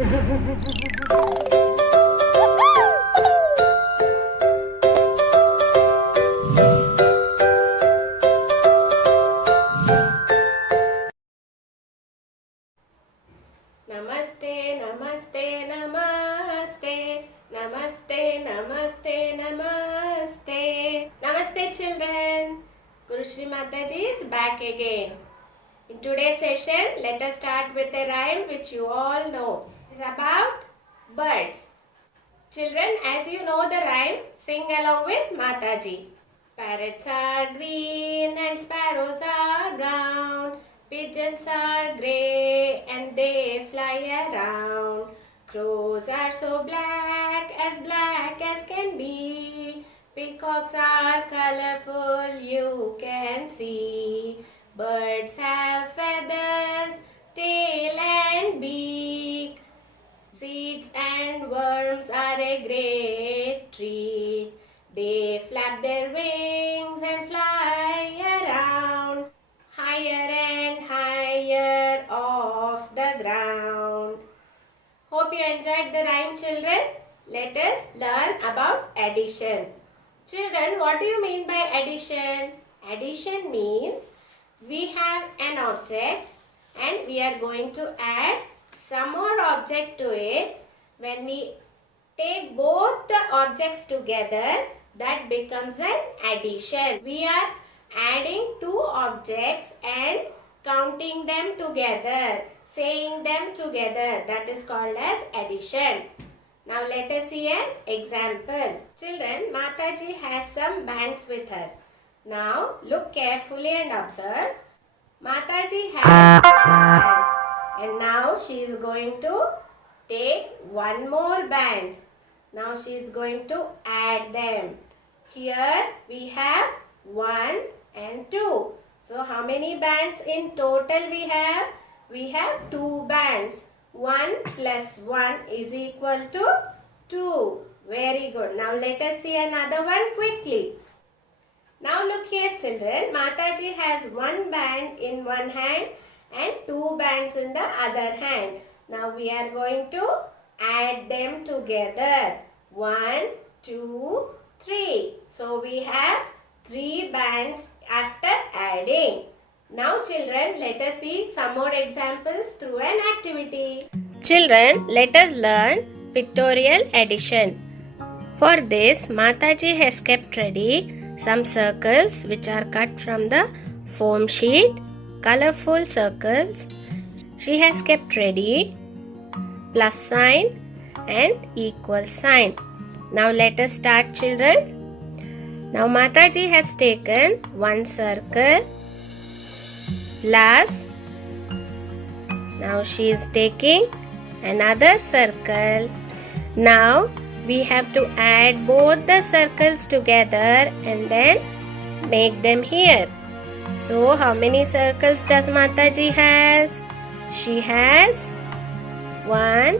Namaste, namaste, namaste, namaste, namaste, namaste. Namaste children. Guru Shri Mataji is back again. In today's session, let us start with a rhyme which you all know. It's about birds. Children, as you know the rhyme, sing along with Mataji. Parrots are green and sparrows are brown. Pigeons are grey and they fly around. Crows are so black as can be. Peacocks are colourful, you can see. Birds have feathers, tail and beak. Seeds and worms are a great treat. They flap their wings and fly around, higher and higher off the ground. Hope you enjoyed the rhyme, children. Let us learn about addition. Children, what do you mean by addition? Addition means we have an object and we are going to add some more object to it. When we take both the objects together, that becomes an addition. We are adding two objects and counting them together, saying them together. That is called as addition. Now let us see an example. Children, Mataji has some bands with her. Now look carefully and observe. Mataji has a band and now she is going to take one more band. Now she is going to add them. Here we have 1 and 2. So how many bands in total we have? We have 2 bands. 1 plus 1 is equal to 2. Very good. Now let us see another one quickly. Now look here children. Mataji has 1 band in one hand and 2 bands in the other hand. Now we are going to add them together. 1, 2, 3. So we have 3 bands after adding. Now children, let us see some more examples through an activity. Children, let us learn pictorial addition. For this, Mataji has kept ready some circles which are cut from the foam sheet. Colorful circles. She has kept ready plus sign and equal sign. Now let us start children. Now Mataji has taken one circle plus. Now she is taking another circle. Now we have to add both the circles together and then make them here. So how many circles does Mataji has? She has 1,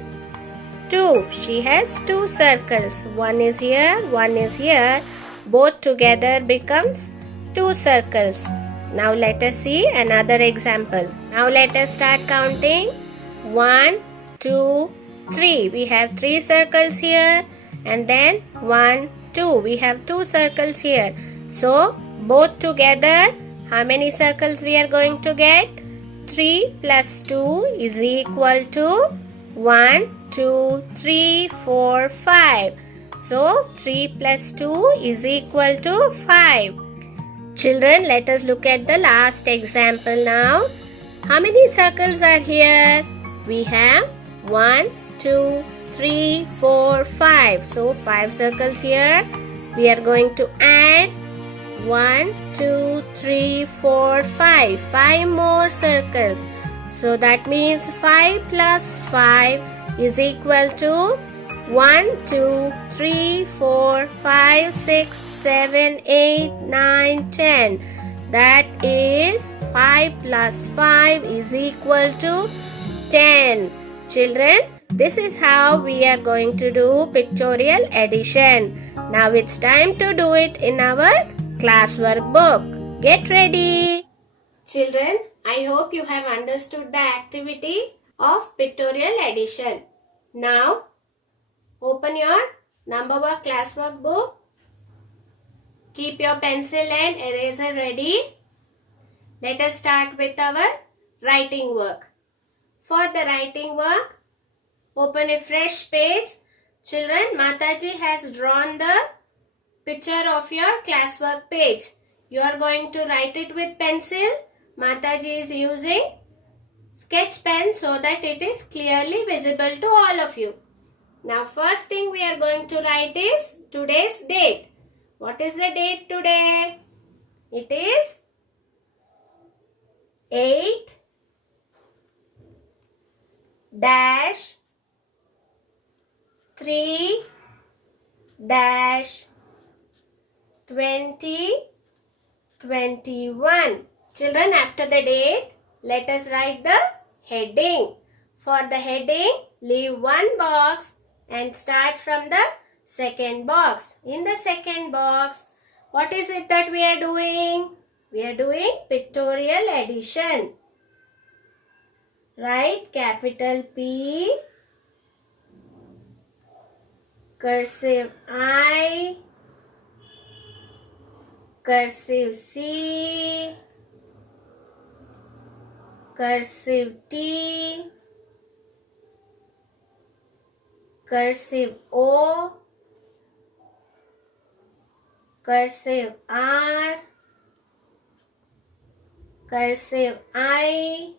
2. She has 2 circles. One is here, one is here. Both together becomes 2 circles. Now let us see another example. Now let us start counting. 1, 2, 3. We have 3 circles here and then 1, 2. We have 2 circles here. So both together, how many circles we are going to get? 3 plus 2 is equal to 1, 2, 3, 4, 5. So 3 plus 2 is equal to 5. Children, let us look at the last example now. How many circles are here? We have 1, 2, 3, 4, 5. So 5 circles here. We are going to add 1, 2, 3, 4, 5. 5 more circles. So that means 5 plus 5 is equal to 1, 2, 3, 4, 5, 6, 7, 8, 9, 10. That is 5 plus 5 is equal to 10. Children, this is how we are going to do pictorial addition. Now it's time to do it in our classwork book. Get ready. Children, I hope you have understood the activity of pictorial addition. Now open your number work classwork book. Keep your pencil and eraser ready. Let us start with our writing work. For the writing work, open a fresh page. Children, Mataji has drawn the picture of your classwork page. You are going to write it with pencil. Mataji is using sketch pen so that it is clearly visible to all of you. Now first thing we are going to write is today's date. What is the date today? It is 8 dash 3 dash 2021. Children, after the date, let us write the heading. For the heading, leave one box and start from the second box. In the second box, what is it that we are doing? We are doing pictorial addition. Write capital P, cursive I, cursive C, cursive T, cursive O, cursive R, cursive I,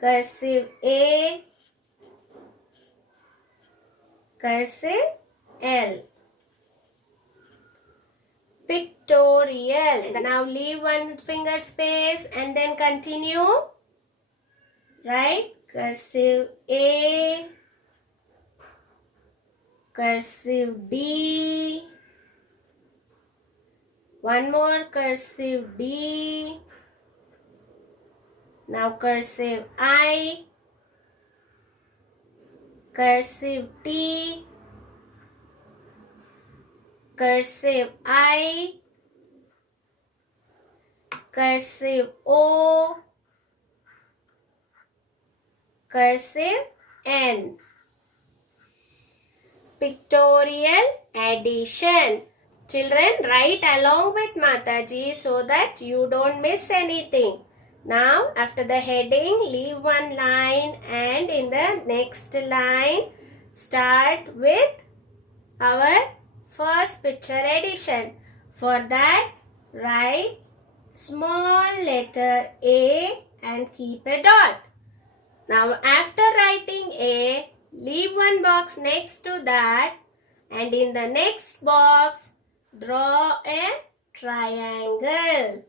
cursive A, cursive L. Pictorial. Now leave one finger space and then continue. Write cursive A, cursive D, one more cursive D. Now cursive I, cursive T, cursive I, cursive O, cursive N. Pictorial addition. Children, write along with Mataji so that you don't miss anything. Now, after the heading, leave one line and in the next line, start with our first picture addition. For that, write small letter A and keep a dot. Now, after writing A, leave one box next to that and in the next box, draw a triangle.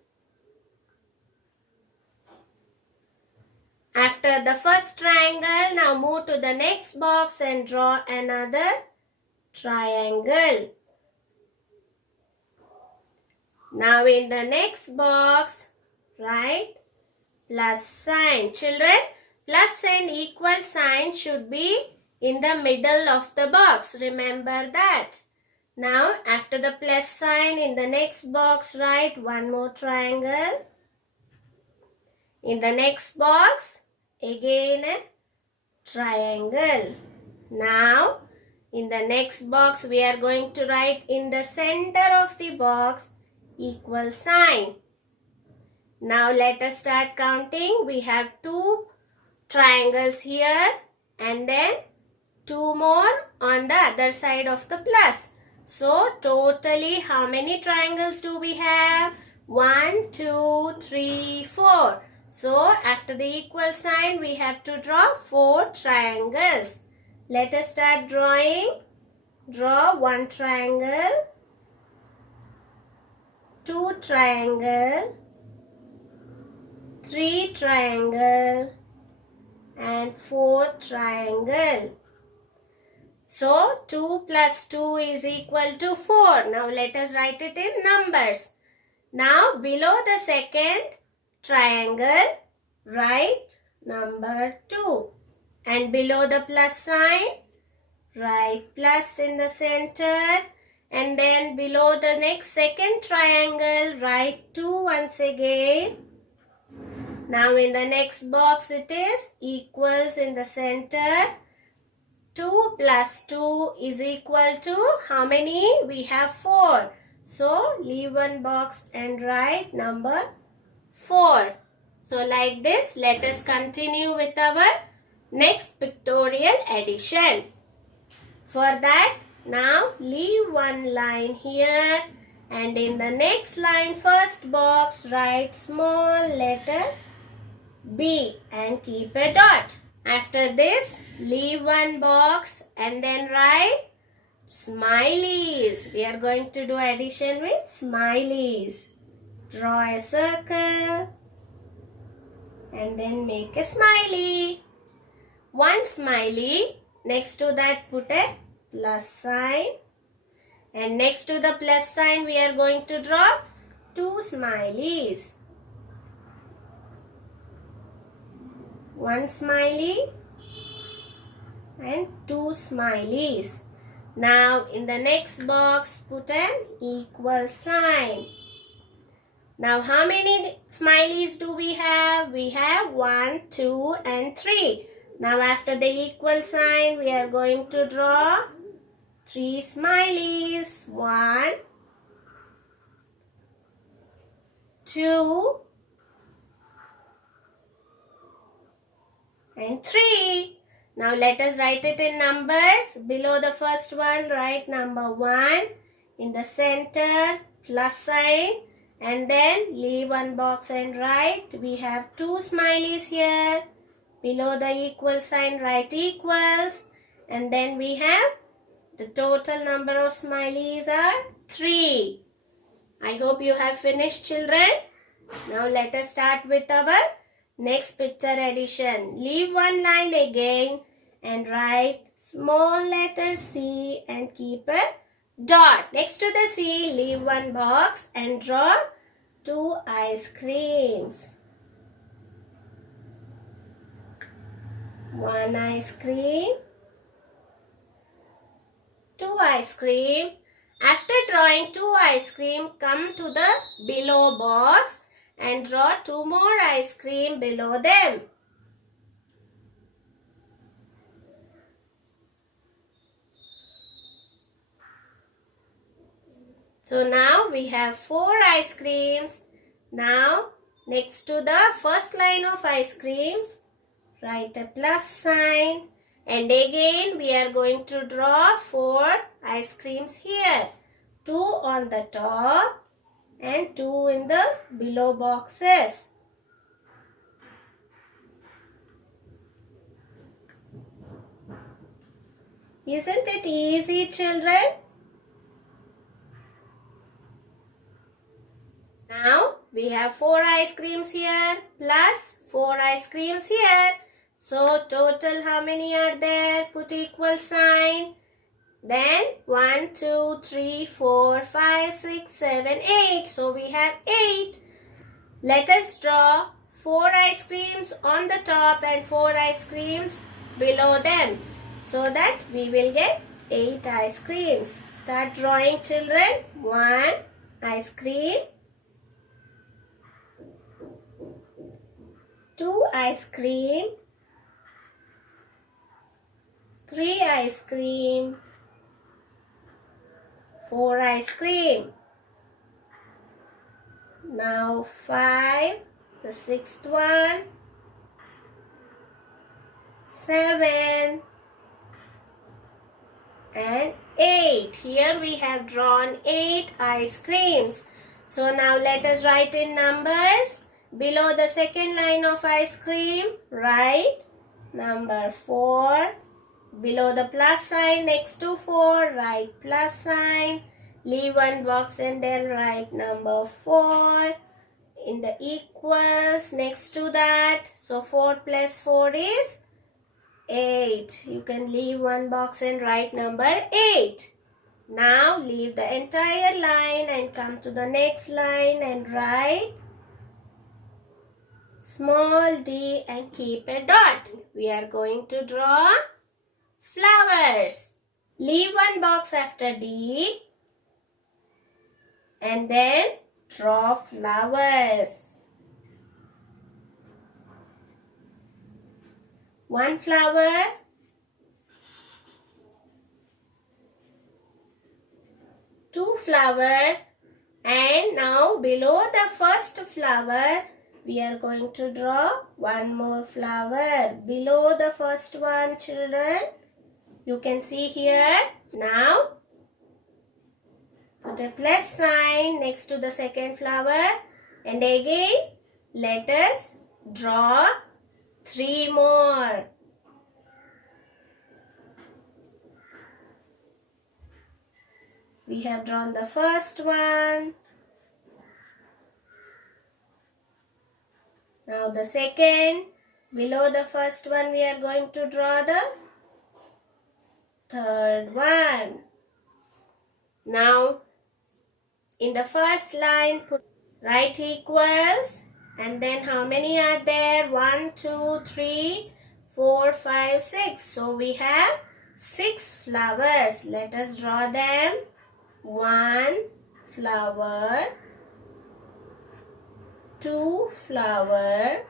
After the first triangle, now move to the next box and draw another triangle. Now in the next box, write plus sign. Children, plus and equal sign should be in the middle of the box. Remember that. Now after the plus sign, in the next box, write one more triangle. In the next box, again a triangle. Now, in the next box, we are going to write in the center of the box equal sign. Now, let us start counting. We have 2 triangles here and then 2 more on the other side of the plus. So, totally how many triangles do we have? 1, 2, 3, 4. So, after the equal sign, we have to draw 4 triangles. Let us start drawing. Draw 1 triangle, 2 triangle, 3 triangle, and 4 triangle. So, 2 plus 2 is equal to 4. Now, let us write it in numbers. Now, below the second triangle, write number 2. And below the plus sign, write plus in the center. And then below the next second triangle, write 2 once again. Now in the next box it is equals in the center. 2 plus 2 is equal to how many? We have 4. So leave one box and write number 4. So like this, let us continue with our next pictorial addition. For that, now leave one line here and in the next line, first box, write small letter B and keep a dot. After this, leave one box and then write smileys. We are going to do addition with smileys. Draw a circle and then make a smiley. One smiley. Next to that, put a plus sign. And next to the plus sign, we are going to draw 2 smileys. One smiley and 2 smileys. Now in the next box put an equal sign. Now how many smileys do we have? We have 1, 2 and 3. Now after the equal sign we are going to draw 3 smileys. 1, 2 and 3. Now let us write it in numbers. Below the first one, write number 1. In the center, plus sign. And then leave one box and write. We have 2 smileys here. Below the equal sign, write equals. And then we have the total number of smileys are 3. I hope you have finished, children. Now let us start with our next picture addition. Leave one line again and write small letter C and keep a dot. Next to the C, leave one box and draw 2 ice creams. 1 ice cream, 2 ice cream. After drawing 2 ice cream, come to the below box and draw 2 more ice cream below them. So now we have 4 ice creams. Now next to the first line of ice creams, write a plus sign. And again we are going to draw 4 ice creams here. 2 on the top and 2 in the below boxes. Isn't it easy, children? Now we have 4 ice creams here plus 4 ice creams here. So total how many are there? Put equal sign. Then 1, 2, 3, 4, 5, 6, 7, 8. So we have 8. Let us draw 4 ice creams on the top and 4 ice creams below them, so that we will get 8 ice creams. Start drawing, children. 1 ice cream, 2 ice cream, 3 ice cream, 4 ice cream. Now 5, the 6th one, 7 and 8. Here we have drawn 8 ice creams. So now let us write in numbers. Below the second line of ice cream, write number 4. Below the plus sign next to 4, write plus sign. Leave one box and then write number 4. In the equals next to that, so 4 plus 4 is 8. You can leave one box and write number 8. Now leave the entire line and come to the next line and write small d and keep a dot. We are going to draw flowers. Leave one box after D and then draw flowers. one flower, two flower, and now below the first flower we are going to draw one more flower below the first one, children. You can see here. Now put a plus sign next to the second flower, and again let us draw three more. We have drawn the first one. Now the second. Below the first one we are going to draw the third one. Now in the first line put right equals, and then how many are there? 1, 2, 3, 4, 5, 6. So we have 6 flowers. Let us draw them. 1 flower, 2 flower,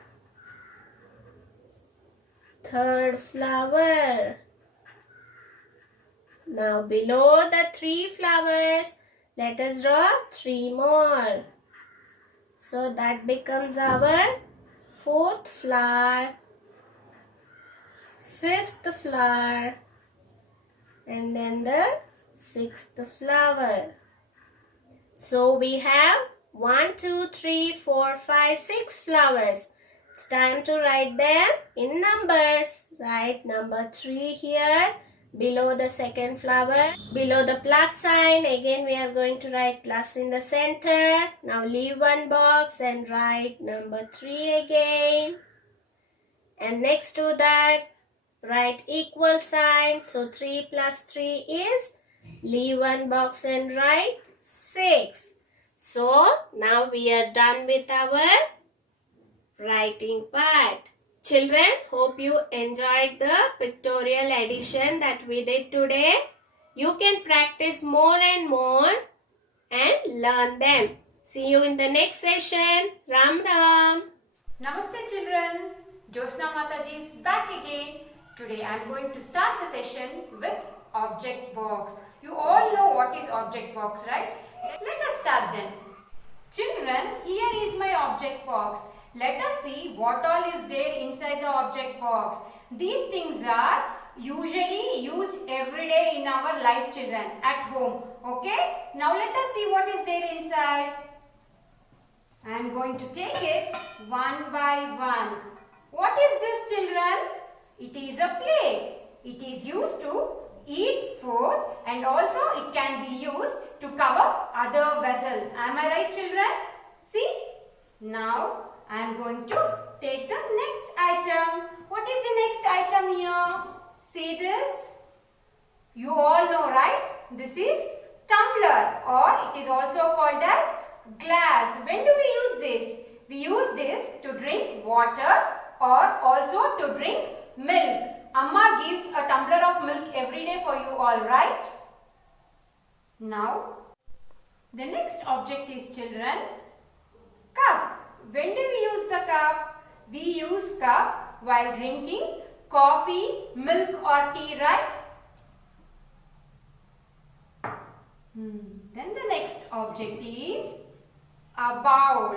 third flower. Now below the 3 flowers, let us draw 3 more. So that becomes our 4th flower, 5th flower, and then the 6th flower. So we have 1, 2, 3, 4, 5, 6 flowers. It's time to write them in numbers. Write number 3 here below the second flower. Below the plus sign, again we are going to write plus in the center. Now leave one box and write number 3 again. And next to that, write equal sign. So 3 plus 3 is, leave one box and write 6. So now we are done with our writing part. Children, hope you enjoyed the pictorial addition that we did today. You can practice more and more and learn them. See you in the next session. Ram Ram. Namaste children. Josna Mataji is back again. Today I am going to start the session with object box. You all know what is object box, right? Let us start then. Children, here is my object box. Let us see what all is there inside the object box. These things are usually used every day in our life, children, at home. Okay? Now let us see what is there inside. I am going to take it one by one. What is this, children? It is a plate. It is used to eat food, and also it can be used to cover other vessel. Am I right, children? See? Now I am going to take the next item. What is the next item here? See this? You all know, right? This is tumbler, or it is also called as glass. When do we use this? We use this to drink water or also to drink milk. Amma gives a tumbler of milk every day for you all, right? Now, the next object is, children, cup. When do we use the cup? We use cup while drinking coffee, milk or tea, right? Then the next object is a bowl.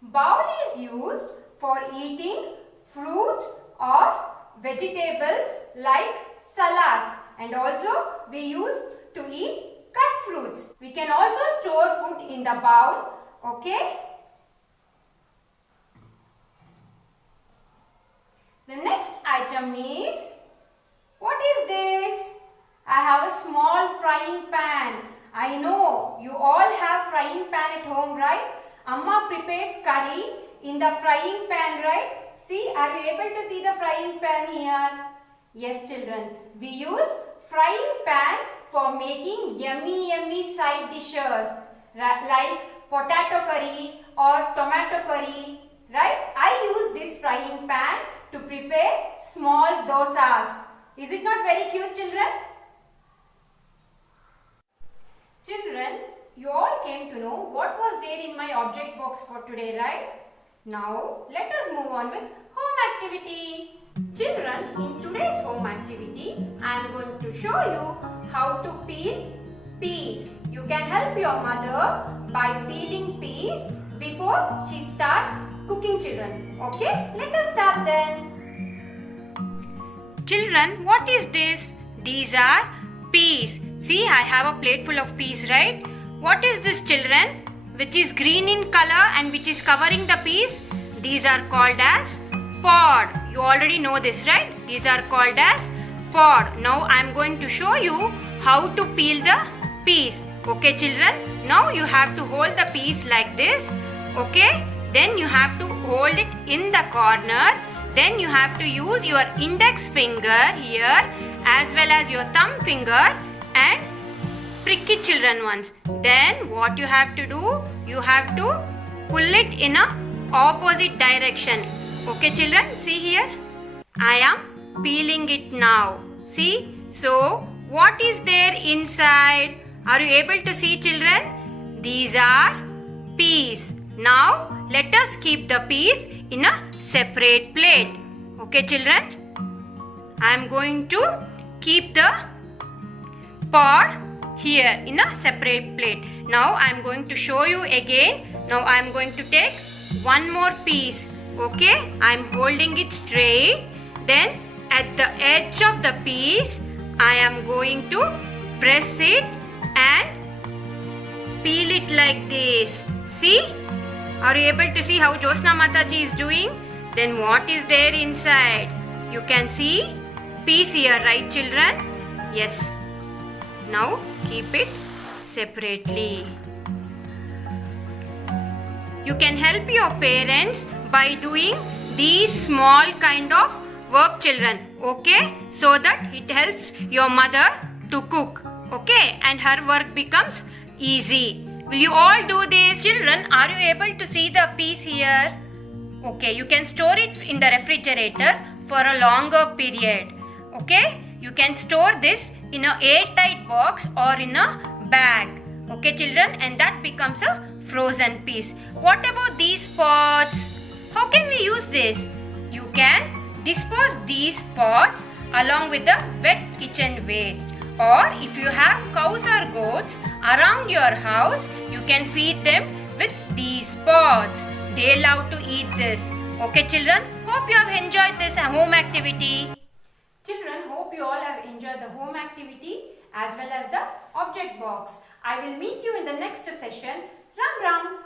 Bowl is used for eating fruits or vegetables like salads, and also we use to eat cut fruits. We can also store food in the bowl. Okay? The next item is, what is this? I have a small frying pan. I know you all have frying pan at home, right? Amma prepares curry in the frying pan, right? See, are you able to see the frying pan here? Yes, children. We use frying pan for making yummy side dishes like potato curry or tomato curry, right? I use this frying pan to prepare small dosas. Is it not very cute, children? Children, you all came to know what was there in my object box for today, right? Now, let us move on with home activity. Children, in today's home activity, I am going to show you how to peel peas. You can help your mother by peeling peas before she starts cooking, children. Okay, let us start then. Children, what is this? These are peas. See, I have a plate full of peas, right? What is this, children? Which is green in color and which is covering the peas? These are called as pod. You already know this, right? These are called as pod. Now I am going to show you how to peel the peas. Okay, children? Now you have to hold the peas like this. Okay? Then you have to hold it in the corner. Then you have to use your index finger here as well as your thumb finger and prick it, children, once. Then what you have to do? You have to pull it in a opposite direction. Okay, children, see here. I am peeling it now. See? So, what is there inside? Are you able to see, children? These are peas. Now, let us keep the peas in a separate plate. Okay, children? I am going to keep the pod here in a separate plate. Now I am going to show you again. Now I am going to take one more piece. Okay, I am holding it straight. Then at the edge of the piece, I am going to press it and peel it like this. See? Are you able to see how Josna Mataji is doing? Then what is there inside? You can see peas here, right, children? Yes. Now keep it separately. You can help your parents by doing these small kind of work, children. Okay? So that it helps your mother to cook. Okay? And her work becomes easy. Will you all do this? Children, are you able to see the peas here? Okay, you can store it in the refrigerator for a longer period. Okay? You can store this in a airtight box or in a bag. Okay, children? And that becomes a frozen piece. What about these pods? How can we use this? You can dispose these pods along with the wet kitchen waste. Or if you have cows or goats around your house, you can feed them with these pods. They love to eat this. Okay, children? Hope you have enjoyed this home activity. Children, hope you all have enjoyed the home activity as well as the object box. I will meet you in the next session. Ram Ram.